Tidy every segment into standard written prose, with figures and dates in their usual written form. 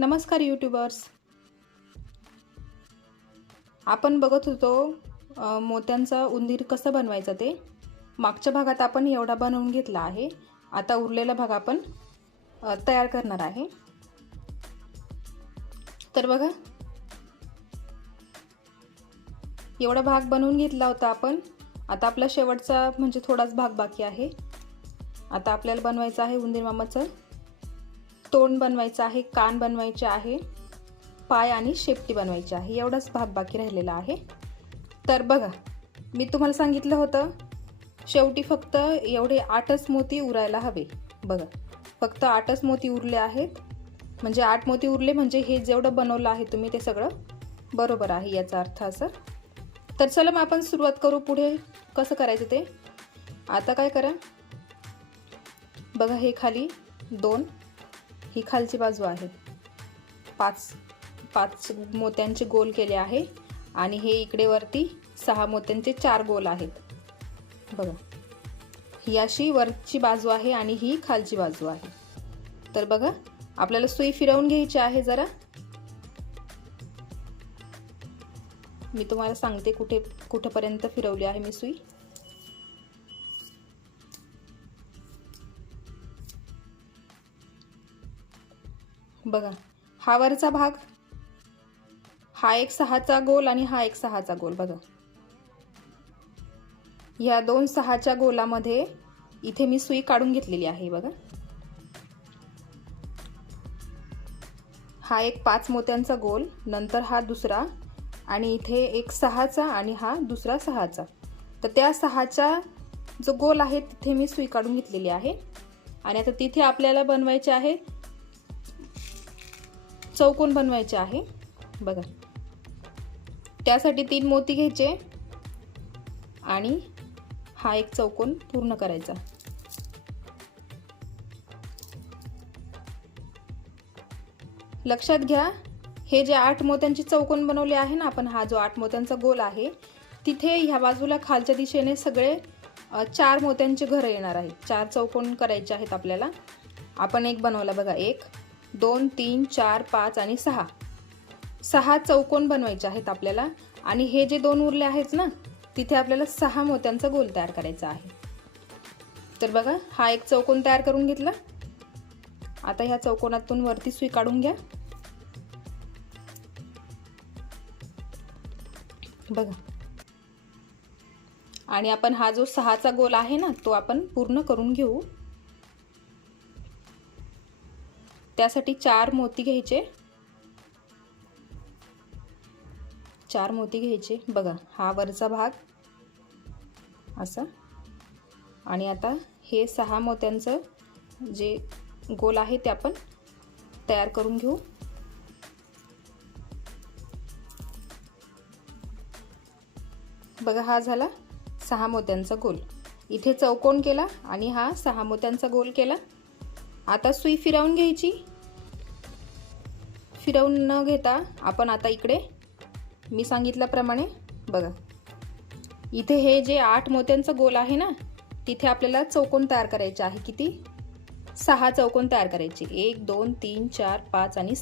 नमस्कार यूट्यूबर्स. आपण बघत होतो मोत्यांचा उंदीर कसं बनवायचं ते. मागच्या भागात आपण एवढा बनवून घेतला आहे. आता उरलेला भाग आपण तयार करणार आहे. तर बघा, एवढा भाग बनवून घेतला होता आपण. आता आपला शेवटचा म्हणजे थोडाच भाग बाकी आहे. आता आपल्याला बनवायचं आहे उंदीर मामाचं तोंड बनवायचं आहे, कान बनवायचे आहे, पाय आणि शेपटी बनवायची आहे. एवढाच भाग बाकी राहिलेला आहे. तर बघा, मी तुम्हाला सांगितलं होतं शेवटी फक्त एवढे 8च मोती उरायला हवे. बघा, फक्त 8च मोती उरले आहेत. म्हणजे 8 मोती उरले म्हणजे हे जेवढं बनवलं आहे तुम्ही ते सगळं बरोबर आहे, याचा अर्थ असं. तर चला मग आपण सुरुवात करू. पुढे कसं करायचं ते. आता काय करा, बघा, हे खाली 2, ही खालची बाजू आहे. 5 मोत्यांचे गोल केले आहे आणि हे इकडे वरती 6 मोत्यांचे 4 गोल आहेत. बघा, ही अशी वरची बाजू आहे आणि ही खालची बाजू आहे. तर बघा, आपल्याला सुई फिरवून घ्यायची आहे. जरा मी तुम्हाला सांगते कुठेपर्यंत फिरवली आहे मी सुई. बघा, हा वरचा भाग, हा एक 6चा गोल आणि हा एक 6चा गोल. बघा, या 2 6च्या गोलामध्ये इथे मी सुई काढून घेतलेली आहे. बघा, हा एक 5 मोत्यांचा गोल, नंतर हा दुसरा, आणि इथे एक 6चा आणि हा दुसरा 6चा. तर त्या 6चा जो गोल आहे तिथे मी सुई काढून घेतलेली आहे. आणि आता तिथे आपल्याला बनवायचे आहे चौकोन बनवायचे आहे. बघा, त्यासाठी 3 मोती घ्यायचे आणि हा एक चौकोन पूर्ण करायचा. लक्षात घ्या, हे जे 8 मोत्यांचे चौकोन बनवले आहे ना आपण, हा जो 8 मोत्यांचा गोल आहे तिथे ह्या बाजूला खालच्या दिशेने सगळे 4 मोत्यांचे घर येणार आहेत. 4 चौकोन करायचे आहेत आपल्याला. आपण एक बनवला बघा, 1 2 3 4 5 आणि 6 चौकोन बनवायचे आहेत आपल्याला. आणि हे जे 2 उरले आहेत ना, तिथे आपल्याला 6 मोत्यांचा गोल तयार करायचा आहे. तर बघा, हा एक चौकोन तयार करून घेतला. आता ह्या चौकोनातून वरती सुई काढून घ्या. बघा, आणि आपण हा जो 6चा गोल आहे ना तो आपण पूर्ण करून घेऊ. त्यासाठी 4 मोती घ्यायचे. 4 मोती घ्यायचे. बघा, हा वरचा भाग असा, आणि आता हे 6 मोत्यांचं जे गोल आहे ते आपण तयार करून घेऊ. बघा, हा झाला 6 मोत्यांचा गोल. इथे चौकोन केला आणि हा 6 मोत्यांचा गोल केला. आता सुई फिरवून घ्यायची. फिरवून न घेता आपण आता इकडे मी सांगितल्याप्रमाणे बघा, इथे हे जे 8 मोत्यांचा गोल आहे ना तिथे आपल्याला चौकोन तयार करायचे आहे. किती? 6 चौकोन तयार करायचे. 1 2 3 4 5 आणि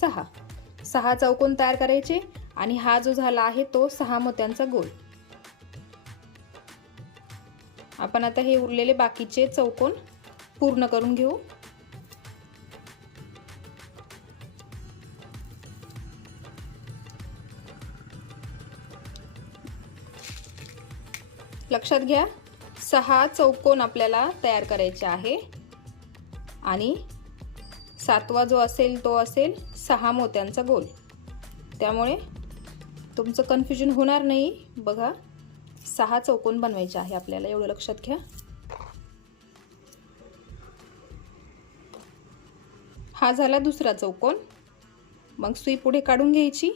6 चौकोन तयार करायचे. आणि हा जो झाला आहे तो 6 मोत्यांचा गोल. आपण आता हे उरलेले बाकीचे चौकोन पूर्ण करून घेऊ. लक्षात घ्या, 6 चौकोन आपल्याला तयार करायचे आहे आणि 7वा जो असेल तो असेल 6 मोत्यांचा गोल. त्यामुळे तुमचं कन्फ्युजन होणार नाही. बघा, 6 चौकोन बनवायचे आहे आपल्याला, एवढं लक्षात घ्या. हा झाला दुसरा चौकोन. मग सुई पुढे काढून घ्यायची.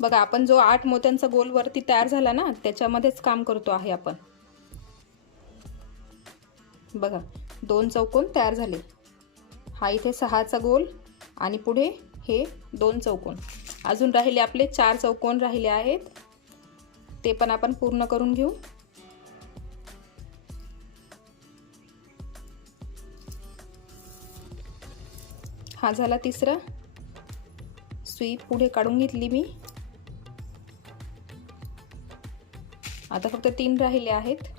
बघा, आपण जो 8 मोत्यांचा गोल वरती तयार झाला ना त्याच्यामध्येच काम करतो आहे आपण. बघा, 2 चौकोन तयार झाले. हा इथे 6चा गोल आणि पुढे हे 2 चौकोन. अजून राहिले आपले 4 चौकोन राहिले आहेत, ते पण आपण पूर्ण करून घेऊ. हा झाला तिसरा. सुई पुढे काढून घेतली मी। आता फक्त 3 राहिले आहेत।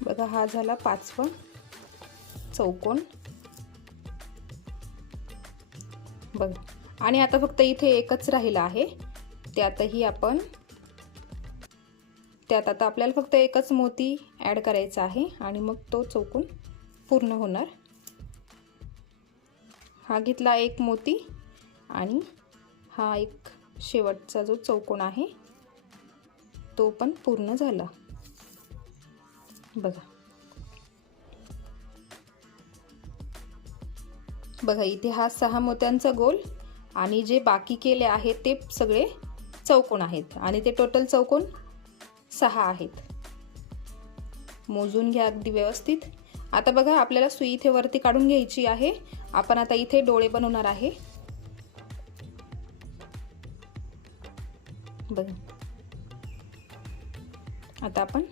बघा हा झाला 5वा चौकोन बघा। आणि आता फक्त इथे एकच राहिला आहे, त्यातही आपण त्यात आता आपल्याला फक्त एकच मोती ॲड करायचा आहे आणि मग तो चौकोन पूर्ण होणार। हा घेतला एक मोती आणि हा एक शेवटचा जो चौकोन आहे तो पण पूर्ण झाला बघा। बघा इथे हा 6 मोत्यांचा गोल आणि जे बाकी केले आहेत ते सगळे चौकोन आहेत आणि ते टोटल चौकोन 6 आहेत। मोजून घ्या अगदी व्यवस्थित। आता बघा आपल्याला सुई इथे वरती काढून घ्यायची आहे। आपण आता इथे डोळे बनवणार आहे बघा। आता आपण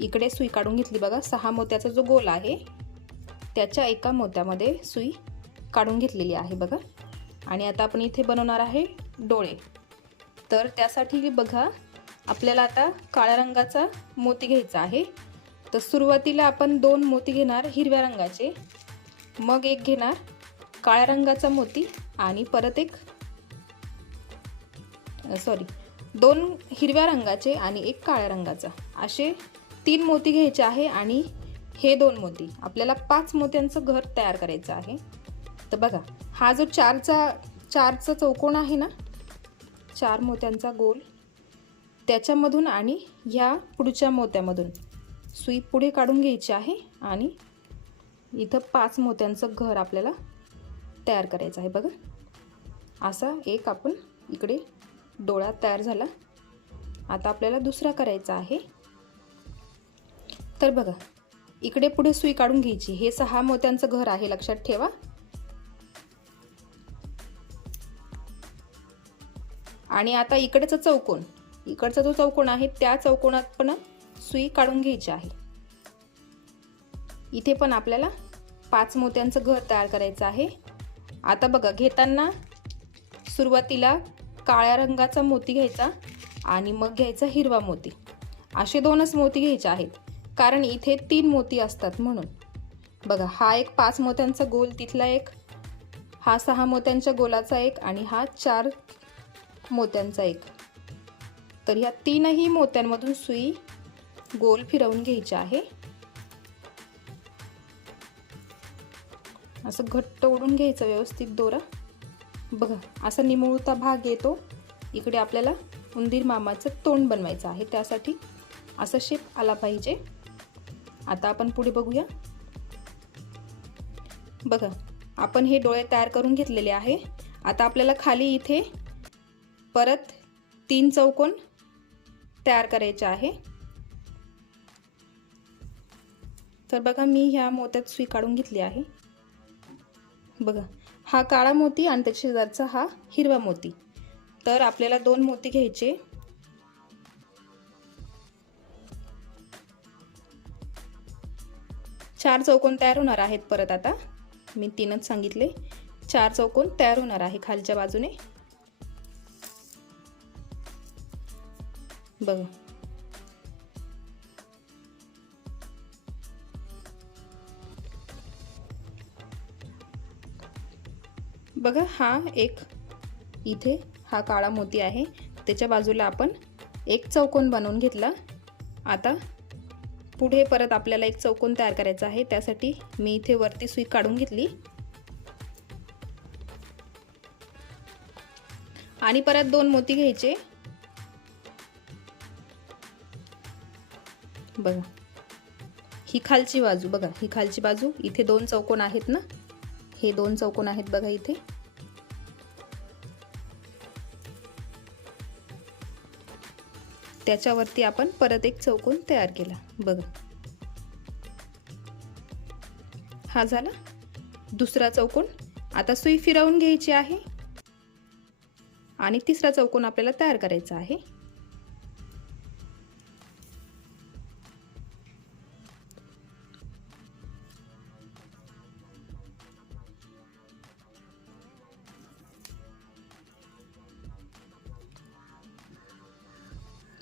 इकडे सुई काढून घेतली बघा। 6 मोत्याचा जो गोल आहे त्याच्या एका मोत्यामध्ये सुई काढून घेतलेली आहे बघा। आणि आता आपण इथे बनवणार आहे डोळे। तर त्यासाठी बघा आपल्याला आता काळ्या रंगाचा मोती घ्यायचा आहे। तर सुरुवातीला आपण 2 मोती घेणार हिरव्या रंगाचे, मग एक घेणार काळ्या रंगाचा मोती आणि परत एक 2 हिरव्या रंगाचे आणि एक काळ्या रंगाचा, असे 3 मोती घ्यायचे आहे। आणि हे 2 मोती आपल्याला 5 मोत्यांचं घर तयार करायचं आहे। तर बघा हा जो 4चा चौकोन आहे ना, 4 मोत्यांचा गोल, त्याच्यामधून आणि ह्या पुढच्या मोत्यामधून सुई पुढे काढून घ्यायची आहे आणि इथं 5 मोत्यांचं घर आपल्याला तयार करायचं आहे बघा। असा एक आपण इकडे डोळा तयार झाला। आता आपल्याला दुसरा करायचा आहे। तर बघा इकडे पुढे सुई काढून घ्यायची। हे 6 मोत्यांचं घर आहे, लक्षात ठेवा। आणि आता इकडचा चौकोन, इकडचा जो चौकोन आहे त्या चौकोनात पण सुई काढून घ्यायची आहे। इथे पण आपल्याला 5 मोत्यांचं घर तयार करायचं आहे। आता बघा घेताना सुरुवातीला काळ्या रंगाचा मोती घ्यायचा आणि मग घ्यायचा हिरवा मोती, असे 2च मोती घ्यायचे आहेत, कारण इथे 3 मोती असतात म्हणून। बघा हा एक 5 मोत्यांचा गोल, तिथला एक, हा 6 मोत्यांच्या गोलाचा एक आणि हा 4 मोत्यांचा एक। तर ह्या 3ही मोत्यांमधून सुई गोल फिरवून घ्यायची आहे। असं घट्ट ओढून घ्यायचं व्यवस्थित दोरा बघा। असा निमुळता भाग येतो। इकडे आपल्याला उंदीर मामाचं तोंड बनवायचं आहे, त्यासाठी असा शेप आला पाहिजे। आता आपण पुढे बघूया बघा। आपण हे डोळे तयार करून घेतलेले आहे। आता आपल्याला खाली इथे परत 3 चौकोन तयार करायचे आहे। तर बघा मी ह्या मोत्यात सुई काढून घेतली आहे बघा। हा काळा मोती आणि त्याच्या शेजारचा हा हिरवा मोती। तर आपल्याला 2 मोती घ्यायचे, 4 चौकोन तयार होणार आहेत। परत आता मी 3च सांगितले, 4 चौकोन तयार होणार आहे खालच्या बाजूने बघा। बघा हा एक इथे हा काळा मोती आहे, त्याच्या बाजूला आपण एक चौकोन बनवून घेतला। आता पुढे परत आपल्याला एक चौकोन तयार करायचा आहे, त्यासाठी मी इथे वरती सुई काढून घेतली आणि परत 2 मोती घ्यायचे बघा। ही खालची बाजू बघा, ही खालची बाजू, इथे 2 चौकोन आहेत ना, हे 2 चौकोन आहेत बघा इथे। त्याच्यावरती आपण परत एक चौकोन तयार केला बघा. हा झाला दुसरा चौकोन. आता सुई फिरवून घ्यायची आहे आणि तिसरा चौकोन आपल्याला तयार करायचा आहे.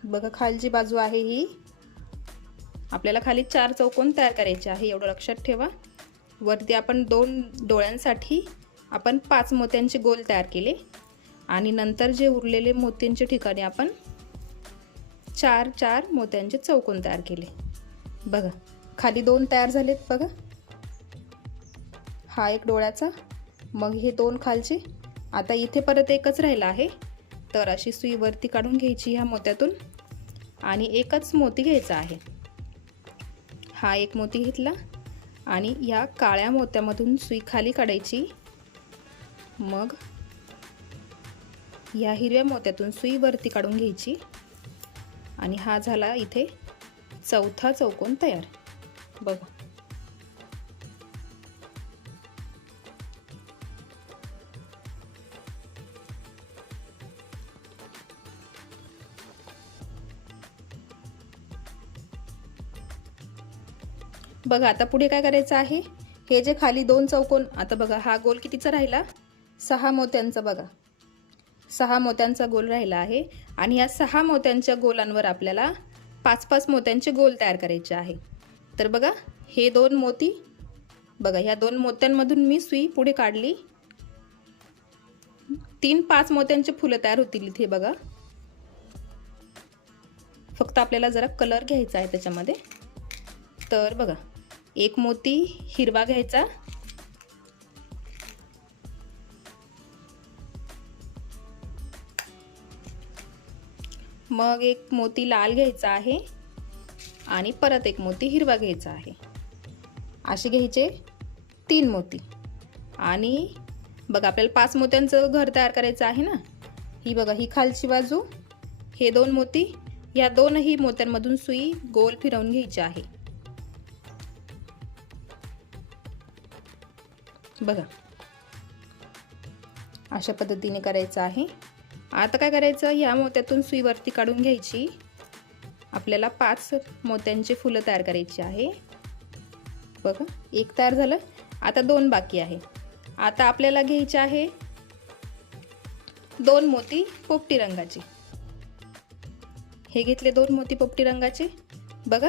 बघा खालची बाजू आहे ही. आपल्याला खाली 4 चौकोन तयार करायचे आहे, एवढं लक्षात ठेवा. वरती आपण 2 डोळ्यांसाठी आपण 5 मोत्यांचे गोल तयार केले आणि नंतर जे उरलेले मोत्यांच्या ठिकाणी आपण 4 मोत्यांचे चौकोन तयार केले. बघा खाली 2 तयार झालेत बघा. हा एक डोळ्याचा, मग हे 2 खालचे. आता इथे परत एकच राहिला आहे, तर अशी सुई वरती काढून घ्यायची ह्या मोत्यातून आणि एकच मोती घ्यायचा आहे. हा एक मोती घेतला आणि या काळ्या मोत्यामधून सुई खाली काढायची. मग या हिरव्या मोत्यातून सुई वरती काढून घ्यायची आणि हा झाला इथे चौथा चौकोन तयार बघा. बघा आता पुढे काय करायचं आहे, हे जे खाली 2 चौकोन, आता बघा हा गोल कितीचा राहिला, 6 मोत्यांचा. बघा 6 मोत्यांचा गोल राहिला आहे आणि या 6 मोत्यांच्या गोलांवर आपल्याला 5 मोत्यांचे गोल तयार करायचे आहे. तर बघा हे 2 मोती, बघा ह्या 2 मोत्यांमधून मी सुई पुढे काढली. 5 मोत्यांचे फुलं तयार होतील इथे बघा. फक्त आपल्याला जरा कलर घ्यायचा आहे त्याच्यामध्ये. तर बघा एक मोती हिरवा घ्यायचा, मग एक मोती लाल घ्यायचा आहे आणि परत एक मोती हिरवा घ्यायचा आहे. असे घ्यायचे 3 मोती. आणि बघा आपल्याला 5 मोत्यांचं घर तयार करायचं आहे ना. ही बघा ही खालची बाजू, हे 2 मोती, या 2ही मोत्यांमधून सुई गोल फिरवून घ्यायची आहे बघा. अशा पद्धतीने करायचं आहे. आता काय करायचं, या मोत्यातून सुई वरती काढून घ्यायची. आपल्याला 5 मोत्यांचे फुलं तयार करायची आहे बघा. एक तयार झालं, आता 2 बाकी आहे. आता आपल्याला घ्यायचे आहे 2 मोती पोपटी रंगाचे. हे घेतले 2 मोती पोपटी रंगाचे. बघा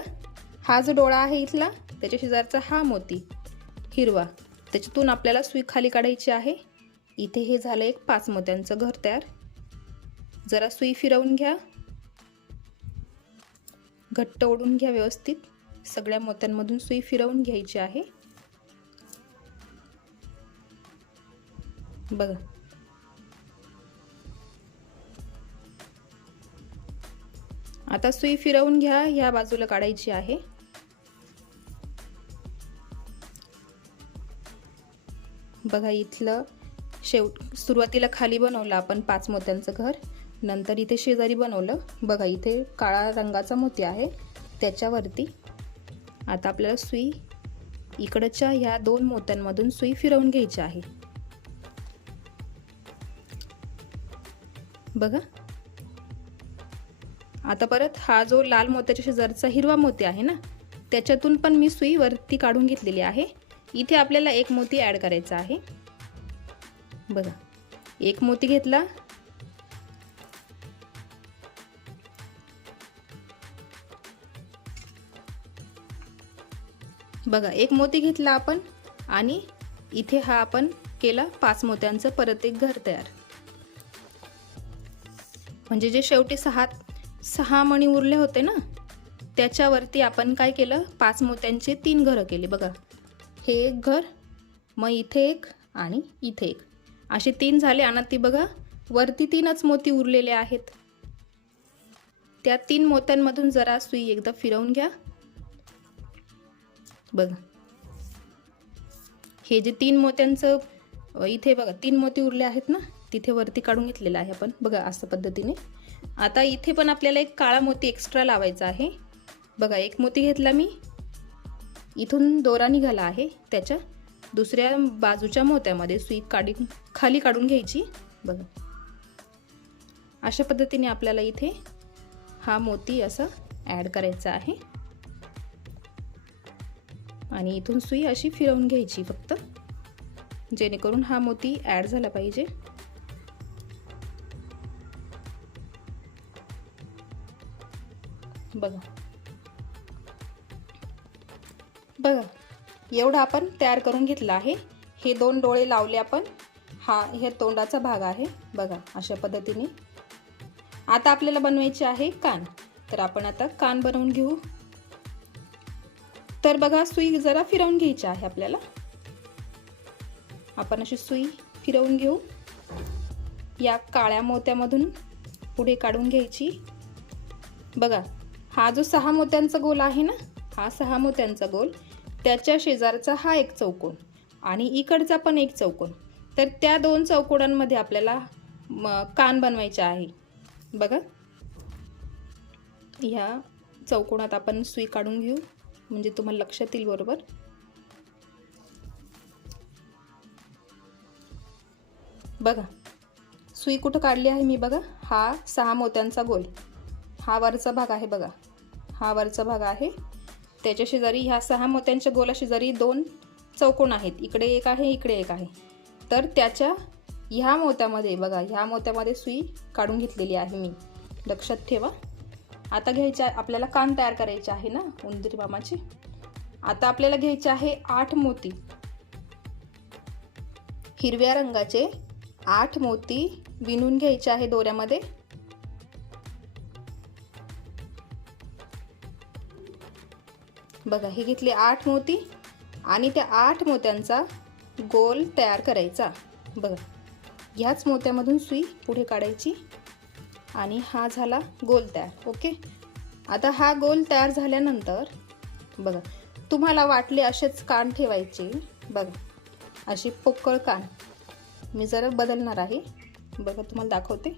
हा जो डोळा आहे इथला, त्याच्या शेजारचा हा मोती हिरवा, त्याच्यातून आपल्याला सुई खाली काढायची आहे. इथे हे झालं एक 5 मोत्यांचं घर तयार. जरा सुई फिरवून घ्या, घट्ट ओढून घ्या व्यवस्थित. सगळ्या मोत्यांमधून सुई फिरवून घ्यायची आहे बघा. आता सुई फिरवून घ्या, या बाजूला काढायची आहे. बघा इथलं सुरुवातीला खाली बनवलं आपण 5 मोत्यांचं घर, नंतर इथे शेजारी बनवलं. बघा इथे काळा रंगाचा मोती आहे त्याच्यावरती. आता आपल्याला सुई इकडच्या ह्या 2 मोत्यांमधून सुई फिरवून घ्यायची आहे बघा. आता परत हा जो लाल मोत्याच्या शेजारचा हिरवा मोती आहे ना, त्याच्यातून पण मी सुई वरती काढून घेतलेली आहे. इथे आपल्याला एक मोती ॲड करायचा आहे बघा. एक मोती घेतला, बघा एक मोती घेतला आपण आणि इथे हा आपण केला 5 मोत्यांचं परत एक घर तयार. म्हणजे जे शेवटी 6 मणी उरले होते ना, त्याच्यावरती आपण काय केलं, 5 मोत्यांचे 3 घरं केले बघा. हे एक घर, मग इथे एक आणि इथे एक, असे 3 झाले. आणि ती बघा वरती 3च मोती उरलेले आहेत. त्या 3 मोत्यांमधून जरा सुई एकदा फिरवून घ्या बघा. हे जे 3 मोत्यांचं इथे बघा 3 मोती उरले आहेत ना, तिथे वरती काढून घेतलेलं आहे आपण बघा. अशा पद्धतीने आता इथे पण आपल्याला एक काळा मोती एक्स्ट्रा लावायचा आहे. बघा, एक मोती घेतला मी, इथून दोरा निघाला आहे, त्याच्या दुसऱ्या बाजूच्या मोत्यामध्ये सुई खाली काढून घ्यायची. बघा, अशा पद्धतीने आपल्याला इथे हा मोती असा ॲड करायचा आहे आणि इथून सुई अशी फिरवून घ्यायची फक्त, जेणेकरून हा मोती ॲड झाला पाहिजे. बघा बघा, एवढं आपण तयार करून घेतलं आहे. हे 2 डोळे लावले आपण, हे तोंडाचा भाग आहे. बघा, अशा पद्धतीने. आता आपल्याला बनवायचे आहे कान. तर आपण आता कान बनवून घेऊ. तर बघा, सुई जरा फिरवून घ्यायची आहे आपल्याला. आपण अशी सुई फिरवून घेऊ. या काळ्या मोत्यामधून पुढे काढून घ्यायची. बघा, हा जो 6 मोत्यांचा गोल आहे ना, हा 6 मोत्यांचा गोल, त्याच्या शेजारचा हा एक चौकोन आणि इकडचा पण एक चौकोन. तर त्या 2 चौकोनांमध्ये आपल्याला कान बनवायचे आहे. बघा, ह्या चौकोनात आपण सुई काढून घेऊ, म्हणजे तुम्हाला लक्षात येईल बरोबर. बघा, सुई कुठं काढली आहे मी. बघा, हा 6 मोत्यांचा गोल, हा वरचा भाग आहे. बघा, हा वरचा भाग आहे. त्याच्या शेजारी ह्या 6 मोत्यांच्या गोला शेजारी 2 चौकोन आहेत. इकडे एक आहे, इकडे एक आहे. तर त्याच्या ह्या मोत्यामध्ये, बघा, ह्या मोत्यामध्ये सुई काढून घेतलेली आहे मी, लक्षात ठेवा. आता घ्यायचे आपल्याला कान तयार करायचे आहे ना उंदीर मामाचे. आता आपल्याला घ्यायचे आहे 8 मोती. हिरव्या रंगाचे 8 मोती विणून घ्यायचे आहे दोऱ्यामध्ये. बघा, हे घेतले 8 मोती आणि त्या 8 मोत्यांचा गोल तयार करायचा. बघा, ह्याच मोत्यामधून सुई पुढे काढायची आणि हा झाला गोल तयार. ओके. आता हा गोल तयार झाल्यानंतर बघा, तुम्हाला वाटले असेच कान ठेवायचे. बघा, अशी पोकळ कान मी जरा बदलणार आहे. बघा, तुम्हाला दाखवते.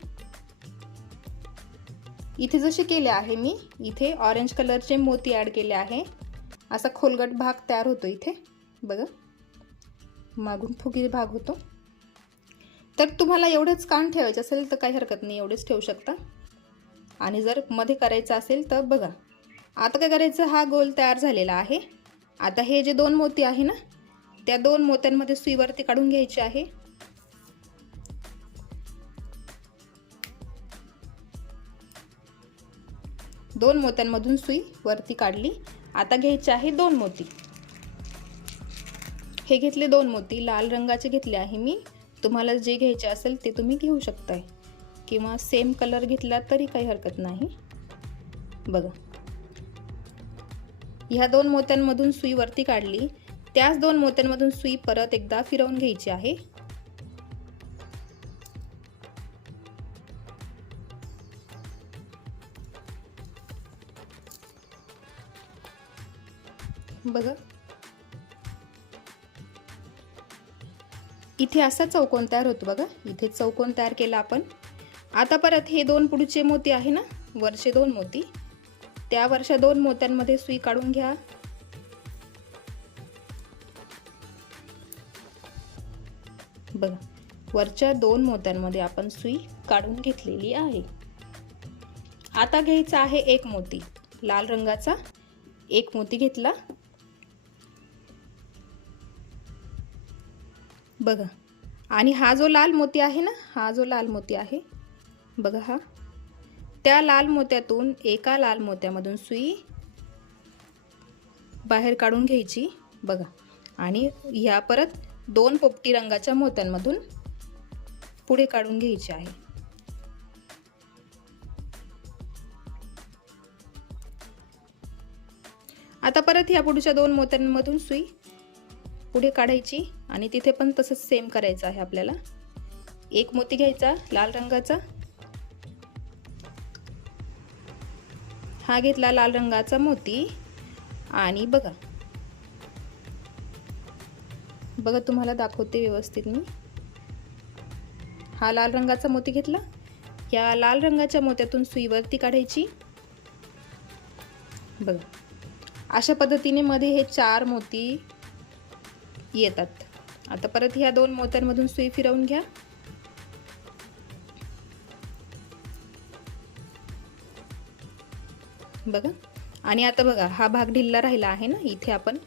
इथे जसे केले आहे मी, इथे ऑरेंज कलरचे मोती ॲड केले आहे. असा खोलगट भाग तयार होतो इथे. बघा, मागून फुगीर भाग होतो. तर तुम्हाला एवढेच कान ठेवायचे असेल तर काही हरकत नाही, एवढेच ठेवू शकता. आणि जर मध्ये करायचं असेल तर बघा, आता काय करायचं, हा गोल तयार झालेला आहे. आता हे जे 2 मोती आहे ना, त्या 2 मोत्यांमध्ये सुई वरती काढून घ्यायची आहे. दोन मोत्यांमधून सुई वरती काढली. आता घ्यायचे आहे 2 मोती. हे घेतले 2 मोती, लाल रंगाचे घेतले आहे मी. तुम्हाला जे घ्यायचे असेल ते तुम्ही घेऊ शकताय, किंवा सेम कलर घेतला तरी काही हरकत नाही. बघा, ह्या 2 मोत्यांमधून सुई वरती काढली. त्याच 2 मोत्यांमधून सुई परत एकदा फिरवून घ्यायची आहे. बघा, इथे असा चौकोन तयार होतो. बघा, इथे चौकोन तयार केला आपण. आता परत हे 2 पुढचे मोती आहे ना, वरचे 2 मोती, त्या वरच्या 2 मोत्यांमध्ये सुई काढून घ्या. बघा, वरच्या 2 मोत्यांमध्ये आपण सुई काढून घेतलेली आहे. आता घ्यायचा आहे 1 मोती, लाल रंगाचा 1 मोती घेतला. बघा, आणि हा जो लाल मोती आहे ना, हा जो लाल मोती आहे, बघा, हा त्या लाल मोत्यातून एका लाल मोत्यामधून सुई बाहेर काढून घ्यायची. बघा, आणि ह्या परत 2 पोपटी रंगाच्या मोत्यांमधून पुढे काढून घ्यायची आहे. आता परत ह्या पुढच्या 2 मोत्यांमधून सुई पुढे काढायची आणि तिथे पण तसंच सेम करायचं आहे आपल्याला. 1 मोती घ्यायचा लाल रंगाचा, हा घेतला लाल रंगाचा मोती. आणि बघा, बघा, तुम्हाला दाखवते व्यवस्थित मी. हा लाल रंगाचा मोती घेतला, या लाल रंगाच्या मोत्यातून सुई वरती काढायची। बघा अशा पद्धतीने मध्ये हे 4 मोती येतात। आता परत ह्या 2 मोत्यांमधून सुई फिरवून घ्या। बघा आणि आता बघा हा भाग ढिल्ला राहिला आहे ना, इथे आपण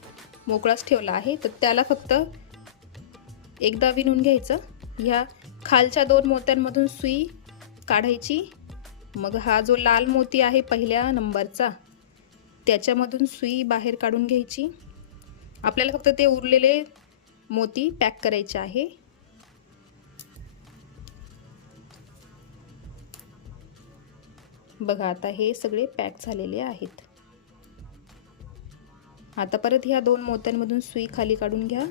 मोकळाच ठेवला आहे, तर त्याला फक्त एकदा विणून घ्यायचं। ह्या खालच्या 2 मोत्यांमधून सुई काढायची, मग हा जो लाल मोती आहे पहिल्या नंबरचा त्याच्यामधून सुई बाहेर काढून घ्यायची। आपल्याला फक्त ते उरलेले मोती पॅक करायचे आहे। बघा आता हे सगळे पॅक झालेले आहेत। आता परत ह्या 2 मोत्यांमधून सुई खाली काढून घ्या।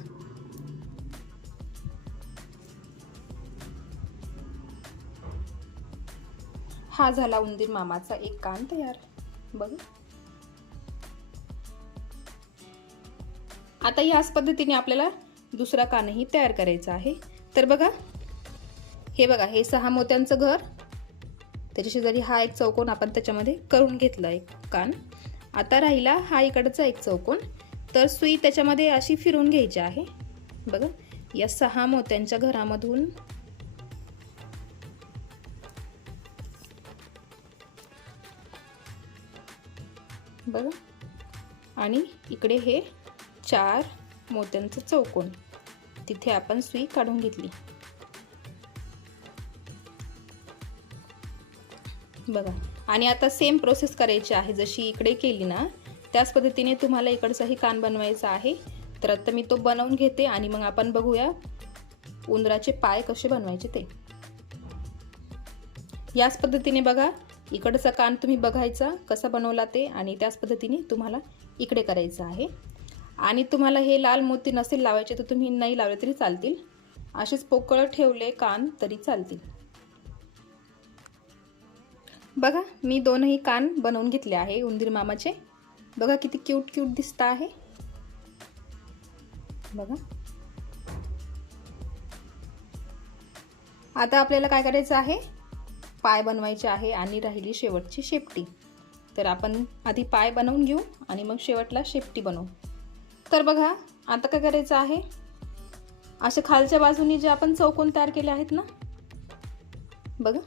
हा झाला उंदीर मामाचा एक कान तयार। बघा आता याच पद्धतीने आपल्याला दुसरा कानही तयार करायचा आहे। तर बघा हे 6 मोत्यांचं घर, त्याच्या शेजारी हा एक चौकोन आपण त्याच्यामध्ये करून घेतला एक कान। आता राहिला हा इकडचा एक चौकोन, तर सुई त्याच्यामध्ये अशी फिरवून घ्यायची आहे। बघा या 6 मोत्यांच्या घरामधून बघा आणि इकडे हे 4 मोत्यांचं चौकोन, तिथे आपण सुई काढून घेतली। बघा आणि आता सेम प्रोसेस करायची आहे, जशी इकडे केली ना त्याच पद्धतीने तुम्हाला इकडचाही कान बनवायचा आहे। तर आता मी तो बनवून घेते आणि मग आपण बघूया उंदराचे पाय कसे बनवायचे ते। याच पद्धतीने बघा इकडचा कान तुम्ही बघायचा कसा बनवला ते, आणि त्याच पद्धतीने तुम्हाला इकडे करायचं आहे। आणि तुम्हाला हे लाल मोती नसेल लावायचे तर तुम्ही नाही लावले तरी चालतील, असेच पोकळ ठेवले कान तरी चालतील। बघा मी 2ही कान बनवून घेतले आहे उंदीर मामाचे। बघा किती क्यूट क्यूट दिसत आहे। बघा आता आपल्याला काय करायचं आहे, पाय बनवायचे आहे आणि राहिली शेवटची शेपटी। तर आपण आधी पाय बनवून घेऊ आणि मग शेवटला शेपटी बनवू। तर बघा आता काय करायचं आहे, अशा खालच्या बाजूनी जे आपण चौकोन तयार केले आहेत ना, बघा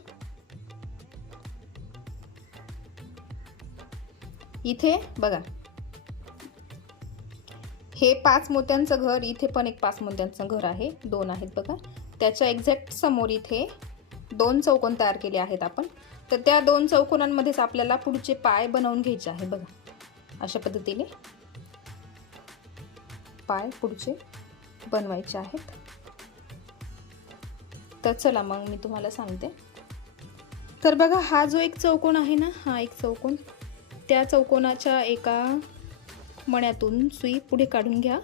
इथे बघा हे 5 मोत्यांचं घर, इथे पण एक 5 मोत्यांचं घर आहे, 2 आहेत बघा। त्याच्या एक्झॅक्ट समोर इथे 2 चौकोन तयार केले आहेत आपण। तर त्या 2 चौकोनांमध्येच आपल्याला पुढचे पाय बनवून घ्यायचे आहे। बघा अशा पद्धतीने पाय पुढचे बनवायचे आहेत। तर चला मग मी तुम्हाला सांगते। तर बघा हा जो एक चौकोन आहे ना, हा एक चौकोन, त्या चौकोनाच्या एका मण्यातून सुई पुढे काढून घ्या।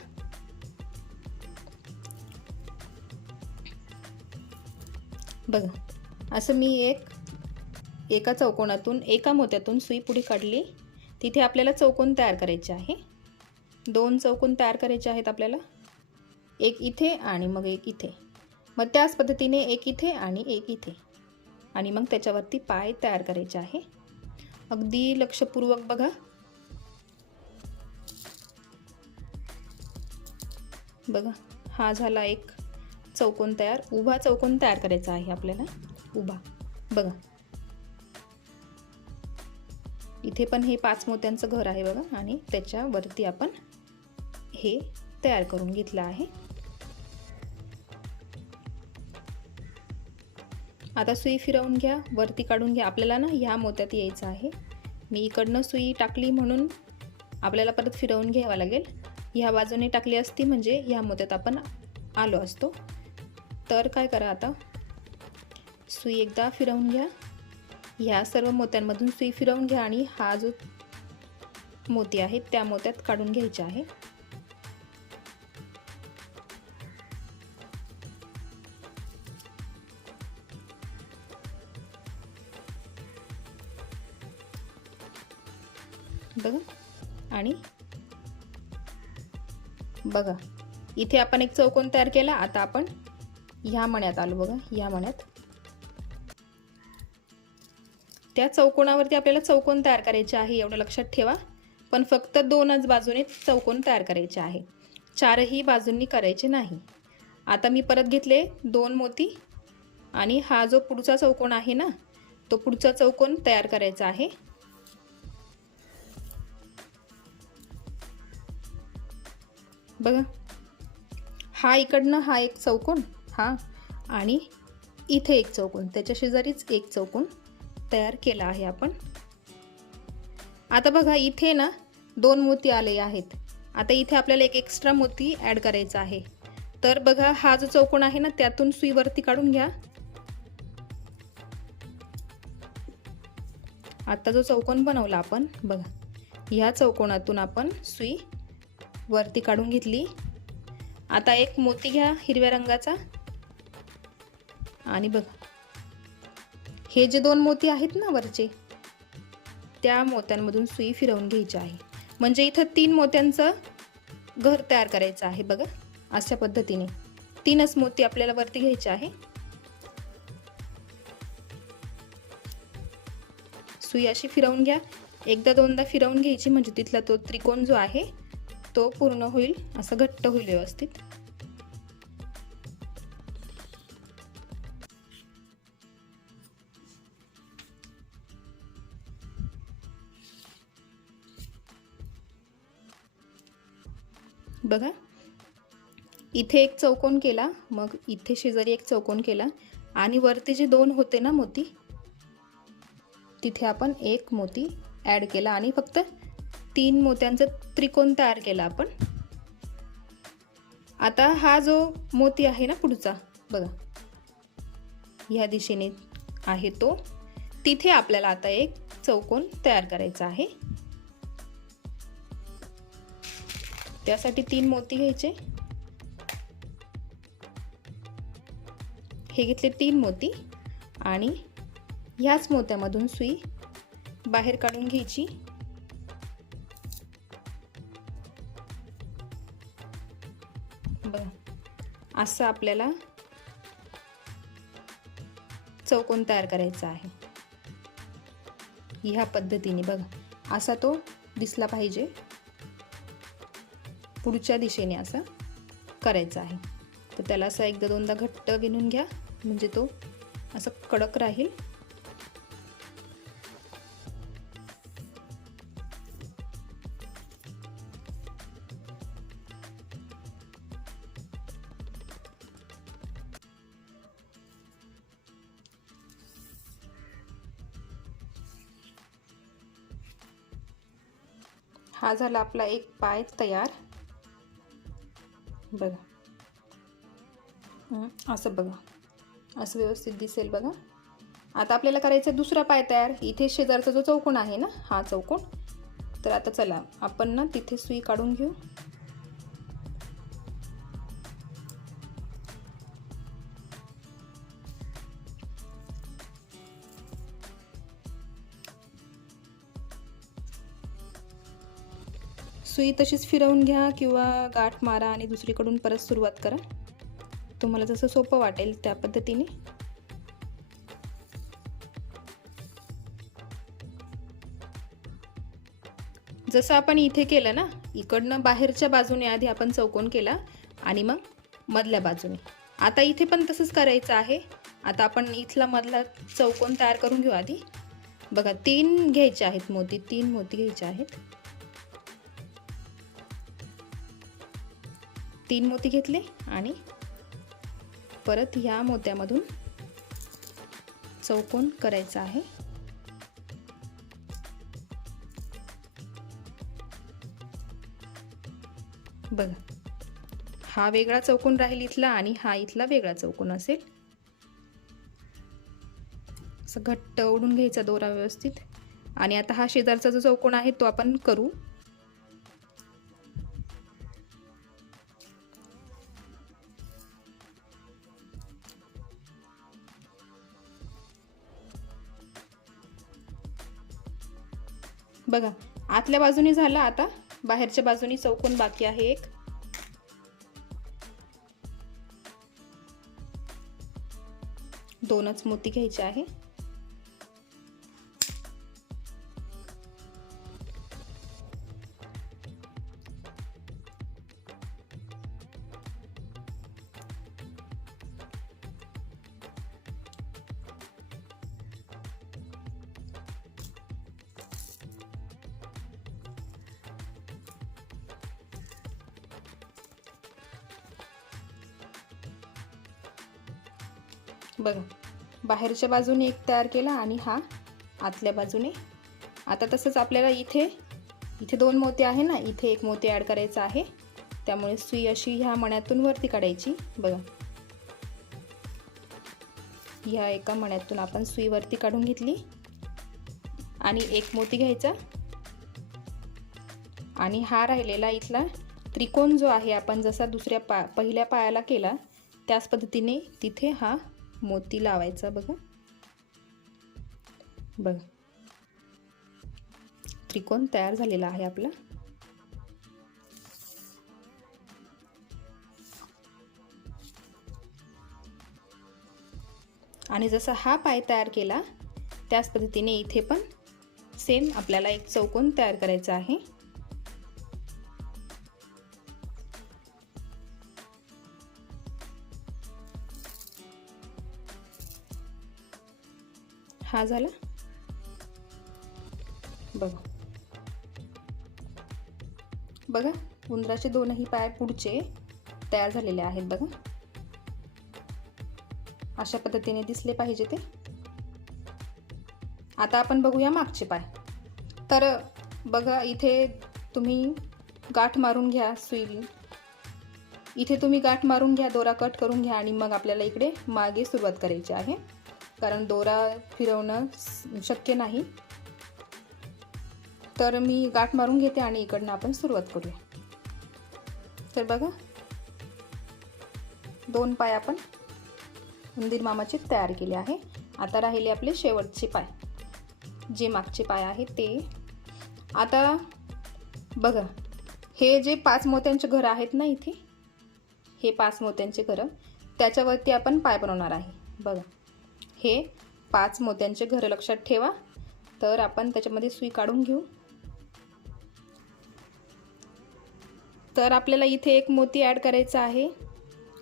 बघा असं मी एका चौकोनातून एका मोत्यातून सुई पुढे काढली, तिथे आपल्याला चौकोन तयार करायचे आहे। 2 चौकोन तयार करायचे आहेत आपल्याला, एक इथे आणि मग एक इथे, मग त्याच पद्धतीने एक इथे आणि एक इथे, आणि मग त्याच्यावरती पाय तयार करायचे आहे। अगदी लक्षपूर्वक बघा। बघा हा झाला एक चौकोन तयार, उभा चौकोन तयार करायचा आहे आपल्याला, उभा। बघा इथे पण हे 5 मोत्यांचं घर आहे बघा, आणि त्याच्यावरती आपण हे तयार करून घेतलं आहे। आता सुई फिरवून घ्या, वरती काढून घ्या। आपल्याला ना ह्या मोत्यात यायचं आहे, मी इकडनं सुई टाकली म्हणून आपल्याला परत फिरवून घ्यावं लागेल। ह्या बाजूने टाकली असती म्हणजे ह्या मोत्यात आपण आलो असतो। तर काय करा, आता सुई एकदा फिरवून घ्या, ह्या सर्व मोत्यांमधून सुई फिरवून घ्या आणि हा जो मोती आहे त्या मोत्यात काढून घ्यायचे आहे। बघा आणि बघा इथे आपण एक चौकोन तयार केला। आता आपण ह्या मण्यात आलो बघा, ह्या मण्यात त्या चौकोनावरती आपल्याला चौकोन तयार करायचे आहे, एवढं लक्षात ठेवा. पण फक्त 2च बाजूने चौकोन तयार करायचे आहे, 4ही बाजूंनी करायचे नाही. आता मी परत घेतले 2 मोती आणि हा जो पुढचा चौकोन आहे ना, तो पुढचा चौकोन तयार करायचा आहे. बघा, हा इकडनं हा एक चौकोन, हा आणि इथे एक चौकोन, त्याच्या शेजारीच एक चौकोन तयार केला आहे आपण. आता बघा, इथे ना 2 मोती आले आहेत. आता इथे आपल्याला एक एक्स्ट्रा मोती ॲड करायचा आहे. तर बघा, हा जो चौकोन आहे ना, त्यातून सुई वरती काढून घ्या. आता जो चौकोन बनवला आपण, बघा, ह्या चौकोनातून आपण सुई वरती काढून घेतली. आता एक मोती घ्या हिरव्या रंगाचा आणि बघा, हे जे 2 मोती आहेत ना वरचे, त्या मोत्यांमधून सुई फिरवून घ्यायची आहे. म्हणजे इथं 3 मोत्यांचं घर तयार करायचं आहे. बघा, अशा पद्धतीने 3च मोती आपल्याला वरती घ्यायचे आहे. सुई अशी फिरवून घ्या, एकदा दोनदा फिरवून घ्यायची, म्हणजे तिथला तो त्रिकोण जो आहे तो पूर्ण होईल, असं घट्ट होईल व्यवस्थित. बघा, इथे एक चौकोन केला, मग इथे शेजारी एक चौकोन केला आणि वरती जे 2 होते ना मोती, तिथे आपण एक मोती ॲड केला आणि फक्त 3 मोत्यांचा त्रिकोण तयार केला आपण. आता हा जो मोती आहे ना पुढचा, बघा, ह्या दिशेने आहे तो, तिथे आपल्याला आता एक चौकोन तयार करायचा आहे. त्यासाठी 3 मोती घ्यायचे. हे घेतले 3 मोती आणि ह्याच मोत्यामधून सुई बाहेर काढून घ्यायची. बघा, असं आपल्याला चौकोन तयार करायचा आहे. ह्या पद्धतीने बघा, असा तो दिसला पाहिजे. पुढच्या दिशेने असं करायचं आहे. तर त्याला असं एकदा दोनदा घट्ट विणून घ्या, म्हणजे तो असं कडक राहील. हा झाला आपला एक पाय तयार. बघा, असं बघा, असं व्यवस्थित दिसेल. बघा, आता आपल्याला करायचं दुसरा पाय तयार. इथे शेजारचा जो चौकोन आहे ना, हा चौकोन. तर आता चला आपण ना तिथे सुई काढून घेऊ. सुई तशीच फिरवून घ्या किंवा गाठ मारा आणि दुसरीकडून परत सुरुवात करा. तुम्हाला जसं सोपं वाटेल त्या पद्धतीने. जसं आपण इथे केलं ना, इकडनं बाहेरच्या बाजूने आधी आपण चौकोन केला आणि मग मधल्या बाजूने. आता इथे पण तसंच करायचं आहे. आता आपण इथला मधला चौकोन तयार करून घेऊ आधी. बघा, 3 घ्यायचे आहेत मोती, 3 मोती घ्यायचे आहेत. 3 मोती घेतले आणि परत ह्या मोत्यामधून चौकोन करायचा आहे. बघा, हा वेगळा चौकोन राहील इथला आणि हा इथला वेगळा चौकोन असेल. असं घट्ट ओढून घ्यायचा दोरा व्यवस्थित. आणि आता हा शेजारचा जो चौकोन आहे तो आपण करू. बघा, आतल्या बाजूने झाला. आता बाहेरच्या बाजूने चौकोन बाकी आहे एक. दोनच मोती घ्यायचे आहे. बघा, बाहेरच्या बाजूने एक तयार केला आणि हा आतल्या बाजूने. आता तसंच आपल्याला इथे 2 मोती आहे ना, इथे एक मोती ॲड करायचा आहे. त्यामुळे सुई अशी ह्या मण्यातून वरती काढायची. बघा, ह्या एका मण्यातून आपण सुई वरती काढून घेतली आणि एक मोती घ्यायचा आणि हा राहिलेला इथला त्रिकोण जो आहे, आपण जसा पहिल्या पायाला केला त्याच पद्धतीने तिथे हा मोती लावायचा. बघा बघा, त्रिकोण तयार झालेला आहे आपला. आणि जसा हा पाय तयार केला त्याच पद्धतीने इथे पण सेम आपल्याला एक चौकोन तयार करायचा आहे. हा झाला. बघा बघा, उंदराचे दोनही पाय पुढचे तयार झालेले आहेत. बघा, अशा पद्धतीने दिसले पाहिजे ते. आता आपण बघूया मागचे पाय. तर बघा, इथे तुम्ही गाठ मारून घ्या सुई. इथे तुम्ही गाठ मारून घ्या, दोरा कट करून घ्या आणि मग आपल्याला इकडे मागे सुरुवात करायची आहे, कारण दोरा फिरवणं शक्य नाही. तर मी गाठ मारून घेते आणि इकडनं आपण सुरुवात करूया. तर बघा, 2 पाय आपण उंदीर मामाचे तयार केले आहे. आता राहिले आपले शेवटचे पाय, जे मागचे पाय आहेत ते. आता बघा, हे जे 5 मोत्यांचे घर आहेत ना, इथे हे 5 मोत्यांचे घर, त्याच्यावरती आपण पाय बनवणार आहे. बघा, हे 5 मोत्यांचे घर लक्षात ठेवा. तर आपण त्याच्यामध्ये सुई काढून घेऊ. तर आपल्याला इथे एक मोती ॲड करायचा आहे,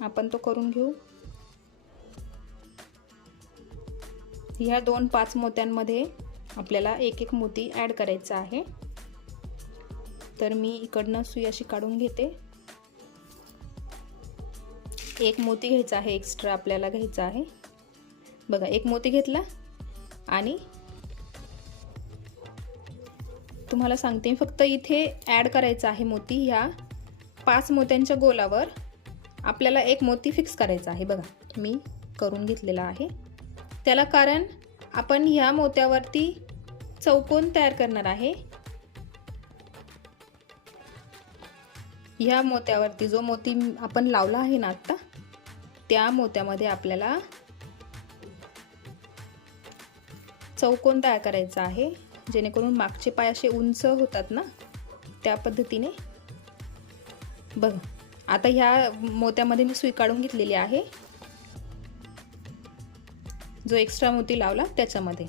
आपण तो करून घेऊ. ह्या 5 मोत्यांमध्ये आपल्याला एक मोती ॲड करायचा आहे. तर मी इकडनं सुई अशी काढून घेते. एक मोती घ्यायचा आहे, एक्स्ट्रा आपल्याला घ्यायचा आहे. बघा, एक मोती घेतला आणि तुम्हाला सांगते फक्त इथे ॲड करायचा आहे मोती. ह्या 5 मोत्यांच्या गोलावर आपल्याला एक मोती फिक्स करायचा आहे. बघा, मी करून घेतलेला आहे. त्याला कारण आपण ह्या मोत्यावरती चौकोन तयार करणार आहे. ह्या मोत्यावरती जो मोती आपण लावला आहे ना आता, त्या मोत्यामध्ये आपल्याला चौकोन तयार करायचा आहे, जेणेकरून मागचे पाय असे उंच होतात ना, त्या पद्धतीने. बघा, आता ह्या मोत्यामध्ये मी सुई काढून घेतलेली आहे, जो एक्स्ट्रा मोती लावला त्याच्यामध्ये.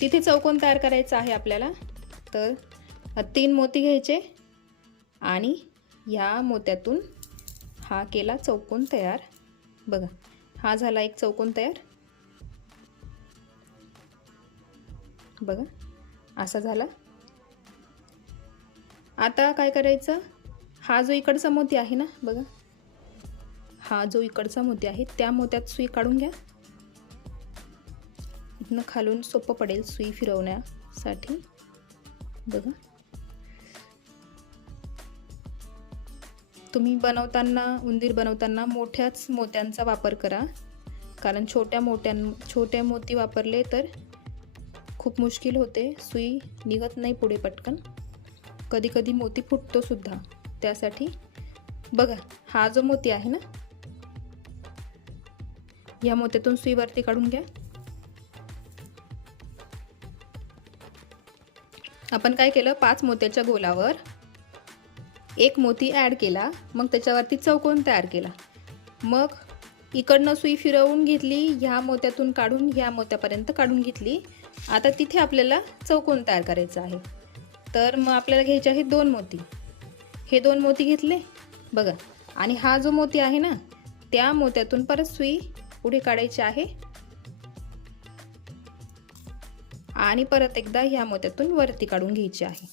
तिथे चौकोन तयार करायचा आहे आपल्याला. तर 3 मोती घ्यायचे आणि ह्या मोत्यातून हा केला चौकोन तयार. बघा, हा झाला एक चौकोन तयार. बघा, असा झाला. आता काय करायचं, हा जो इकडचा मोती आहे ना, बघा, हा जो इकडचा मोती आहे त्या मोत्यात सुई काढून घ्या. इथनं खालून सोपं पडेल सुई फिरवण्यासाठी. बघा, तुम्ही उंदीर बनवताना मोठ्याच मोत्यांचा वापर करा, कारण छोटे मोती वापरले तर खूप मुश्किल होते, सुई निघत नाही पुढे पटकन. कधी कधी मोती फुटतो सुद्धा. त्यासाठी बघा, हा जो मोती आहे ना, या मोत्यातून सुई वरती काढून घ्या. आपण काय केलं, 5 मोत्याच्या गोलावर एक मोती ॲड केला, मग त्याच्यावरती चौकोन तयार केला. मग इकडनं सुई फिरवून घेतली, ह्या मोत्यातून काढून ह्या मोत्यापर्यंत काढून घेतली. आता तिथे आपल्याला चौकोन तयार करायचा आहे. तर मग आपल्याला घ्यायचे आहेत 2 मोती. हे 2 मोती घेतले. बघा, आणि हा जो मोती आहे ना, त्या मोत्यातून परत सुई पुढे काढायची आहे आणि परत एकदा ह्या मोत्यातून वरती काढून घ्यायची आहे.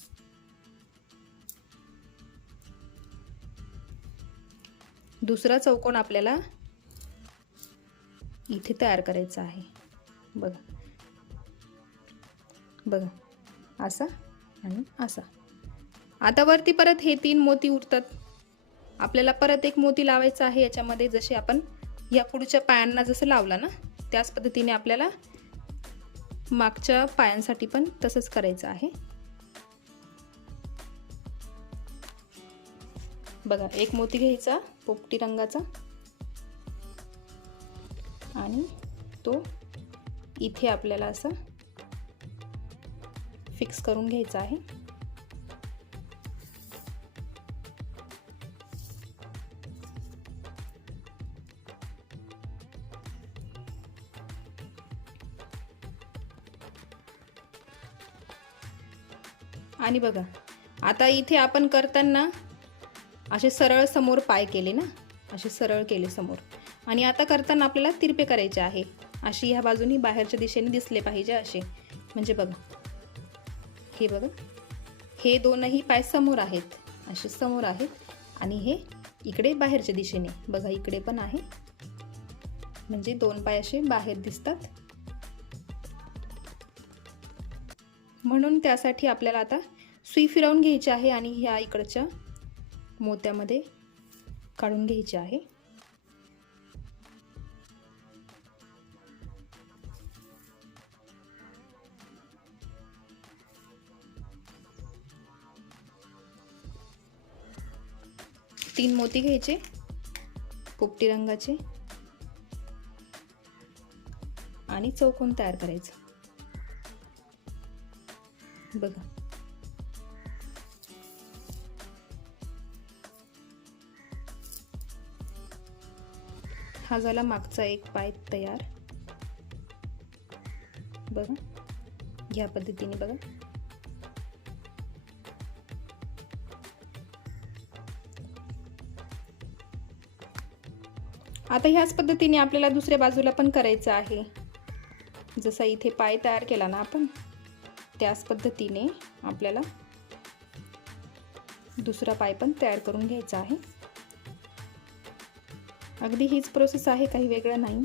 दुसरा चौकोन आपल्याला इथे तयार करायचा आहे. बघा बघा, असा आणि असा. आता वरती परत हे 3 मोती उरतात. आपल्याला परत एक मोती लावायचा आहे याच्यामध्ये, जसे आपण या पुढच्या पायांना जसं लावला ना त्याच पद्धतीने आपल्याला मागच्या पायांसाठी पण तसंच करायचं आहे. बघा, एक मोती घ्यायचा पोपटी रंगाचा आणि तो इथे आपल्याला असा फिक्स करून घ्यायचा आहे. आणि बघा, आता इथे आपण करताना असे सरळ समोर पाय केले ना, असे सरळ केले समोर, आणि आता करताना आपल्याला तिरपे करायचे आहे. अशी ह्या बाजूनी बाहेरच्या दिशेने दिसले पाहिजे असे. म्हणजे बघा, हे बघा, हे दोनही पाय समोर आहेत, असे समोर आहेत, आणि हे इकडे बाहेरच्या दिशेने बघा, इकडे पण आहे. म्हणजे 2 पाय असे बाहेर दिसतात. म्हणून त्यासाठी आपल्याला आता सुई फिरवून घ्यायची आहे आणि ह्या इकडच्या मोत्यामध्ये काढून घ्यायची आहे. तीन मोती घ्यायचे पोपटी रंगाचे आणि चौकोन तयार करायचं. बघा, हा झाला मागचा एक पाय तयार. बघा, ह्या पद्धतीने बघा. आता ह्याच पद्धतीने आपल्याला दुसऱ्या बाजूला पण करायचं आहे. जसा इथे पाय तयार केला ना आपण, त्याच पद्धतीने आपल्याला दुसरा पाय पण तयार करून घ्यायचा आहे. अगदी हीच प्रोसेस आहे, काही वेगळं नाही.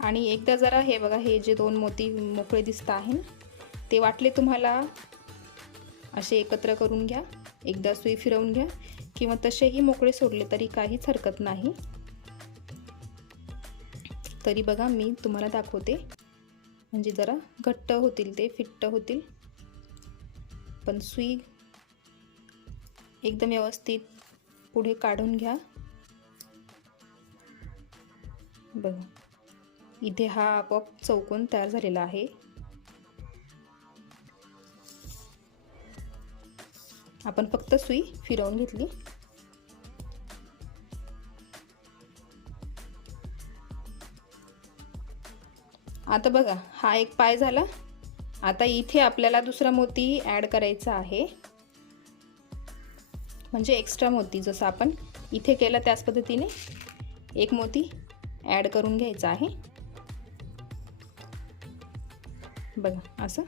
आणि एकदा जरा हे बघा, हे जे 2 मोती मोकळे दिसत आहे ना, ते वाटले तुम्हाला असे एकत्र करून घ्या, एकदा सुई फिरवून घ्या, किंवा तसेही मोकळे सोडले तरी काहीच हरकत नाही. तरी बघा, मी तुम्हाला दाखवते, म्हणजे जरा घट्ट होतील, ते फिट्ट होतील. पण सुई एकदम व्यवस्थित पुढे काढून घ्या. बघा, इथे हा आपोआप चौकोन तयार झालेला आहे. आपण फक्त सुई फिरवून घेतली. आता बघा, हा एक पाय झाला. आता इथे आपल्याला दुसरा मोती ॲड करायचा आहे, म्हणजे एक्स्ट्रा मोती. जसं आपण इथे केलं त्याच पद्धतीने एक मोती ॲड करून घ्यायचा आहे. बघा, असं.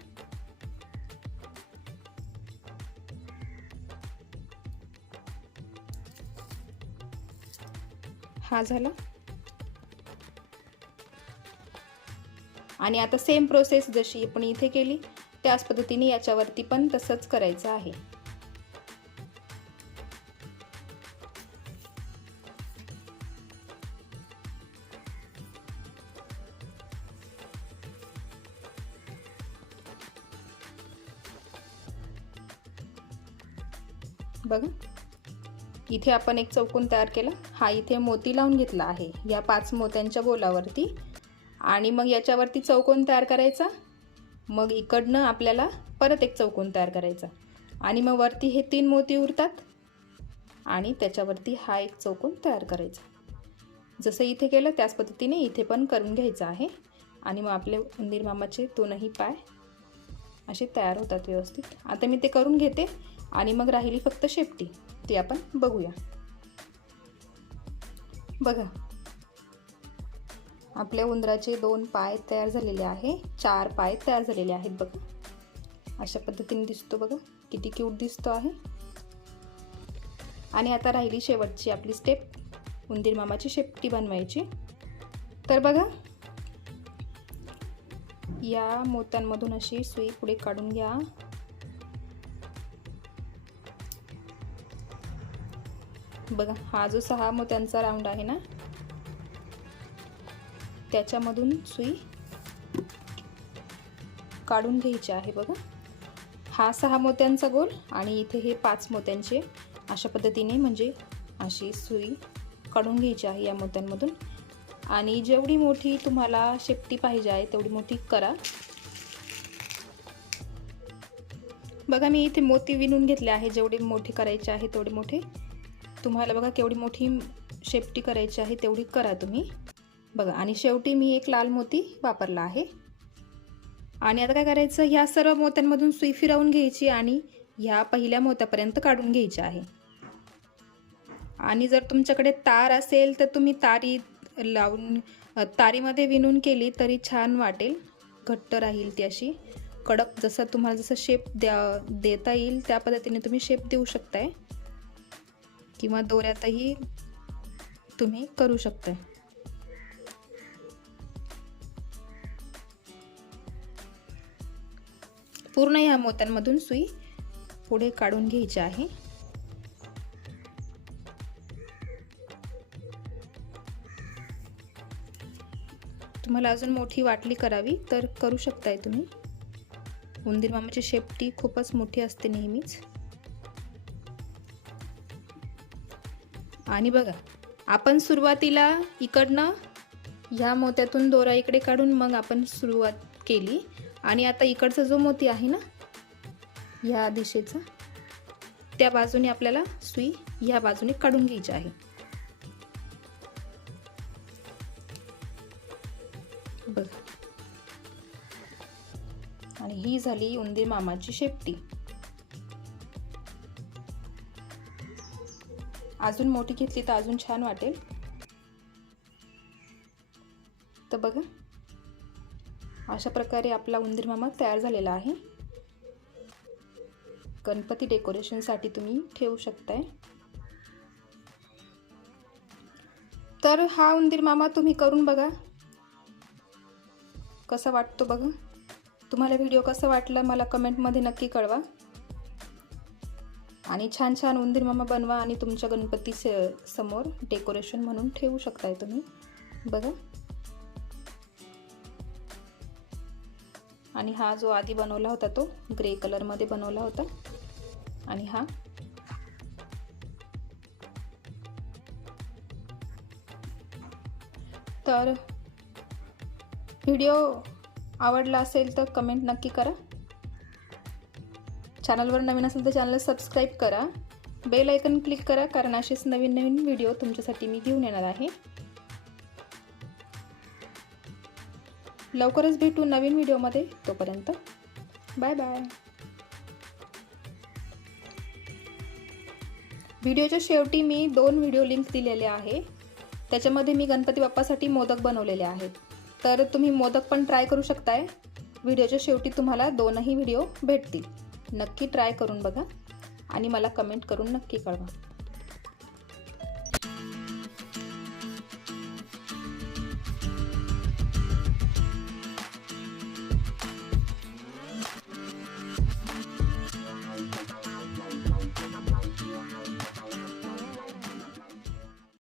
हा झाला. आणि आता सेम प्रोसेस जशी आपण इथे केली त्याच पद्धतीने याच्यावरती पण तसंच करायचं आहे. बघा, इथे आपण एक चौकोन तयार केला. हा इथे मोती लावून घेतला आहे या 5 मोत्यांच्या गोलावरती, आणि मग याच्यावरती चौकोन तयार करायचा. मग इकडनं आपल्याला परत एक चौकोन तयार करायचा, आणि मग वरती हे 3 मोती उरतात, आणि त्याच्यावरती हा एक चौकोन तयार करायचा. जसं इथे केलं त्याच पद्धतीने इथे पण करून घ्यायचं आहे. आणि मग आपले उंदीर मामाचे 2ही पाय असे तयार होतात व्यवस्थित. आता मी ते करून घेते, आणि मग राहिली फक्त शेपटी, ती आपण बघूया. बघा, आपल्या उंदराचे 2 पाय तयार झालेले आहे, 4 पाय तयार झालेले आहेत. बघा, अशा पद्धतीने दिसतो. बघा, किती क्यूट दिसतो आहे. आणि आता राहिली शेवटची आपली स्टेप, उंदीर मामाची शेपटी बनवायची. तर बघा, या मोत्यांमधून अशी सुई पुढे काढून घ्या. बघा, हा जो 6 मोत्यांचा राऊंड आहे ना, त्याच्यामधून सुई काढून घ्यायची आहे. बघा, हा 6 मोत्यांचा गोल आणि इथे हे 5 मोत्यांचे, अशा पद्धतीने म्हणजे अशी सुई काढून घ्यायची आहे या मोत्यांमधून. आणि जेवढी मोठी तुम्हाला शेपटी पाहिजे आहे तेवढी मोठी करा. बघा, मी इथे मोती विणून घेतले आहे. जेवढे मोठी करायचे आहे तेवढे मोठे. तुम्हाला बघा केवढी मोठी शेपटी करायची आहे तेवढी करा तुम्ही. बघा, आणि शेवटी मी एक लाल मोती वापरला आहे. आणि आता काय करायचं, ह्या सर्व मोत्यांमधून सुई फिरवून घ्यायची आणि ह्या पहिल्या मोत्यापर्यंत काढून घ्यायची आहे. आणि जर तुमच्याकडे तार असेल तर तुम्ही तारी लावून तारीमध्ये विणून केली तरी छान वाटेल. घट्ट राहील ती अशी कडक. तुम्हाला जसं शेप देता येईल त्या पद्धतीने तुम्ही शेप देऊ शकताय, किंवा दोऱ्यातही तुम्ही करू शकताय. पूर्ण ह्या मोत्यांमधून सुई पुढे काढून घ्यायची आहे. तुम्हाला अजून मोठी वाटली करावी तर करू शकताय तुम्ही. उंदीर मामाची शेपटी खूपच मोठी असते नेहमीच. आणि बघा, आपण सुरुवातीला इकडनं ह्या मोत्यातून दोरा इकडे काढून मग आपण सुरुवात केली. आणि आता इकडचा जो मोती आहे ना, ह्या दिशेचा, त्या बाजूने आपल्याला सुई ह्या बाजूने काढून घ्यायची आहे. बघा, आणि ही झाली उंदीर मामाची शेपटी. अजून मोठी घेतली तर अजून छान वाटेल. तर बघा, अशा प्रकारे आपला उंदीर मामा तयार झालेला आहे. गणपती डेकोरेशनसाठी तुम्ही ठेवू शकताय. तर हा उंदीर मामा तुम्ही करून बघा, कसा वाटतो बघा. तुम्हाला व्हिडिओ कसा वाटला मला कमेंटमध्ये नक्की कळवा. आणि छान छान उंदीर मामा बनवा आणि तुमच्या गणपती समोर डेकोरेशन म्हणून ठेवू शकताय तुम्ही. बघा, आणि हा जो आधी बनवला होता तो ग्रे कलरमध्ये बनवला होता. आणि हा तर व्हिडिओ आवडला असेल तर कमेंट नक्की करा. चॅनलवर नवीन असेल तर चॅनलला सबस्क्राईब करा. बेल आयकन क्लिक करा, कारण असेच नवीन नवीन व्हिडिओ तुमच्यासाठी मी घेऊन येणार आहे. लवकरच भेटू नवीन व्हिडिओमध्ये. तोपर्यंत बाय बाय. व्हिडिओच्या शेवटी मी 2 व्हिडिओ लिंक दिलेले आहे. त्याच्यामध्ये मी गणपती बाप्पासाठी मोदक बनवलेले आहेत. तर तुम्ही मोदक पण ट्राय करू शकताय. व्हिडिओच्या शेवटी तुम्हाला 2ही व्हिडिओ भेटतील. नक्की ट्राय करून बघा आणि मला कमेंट करून नक्की कळवा.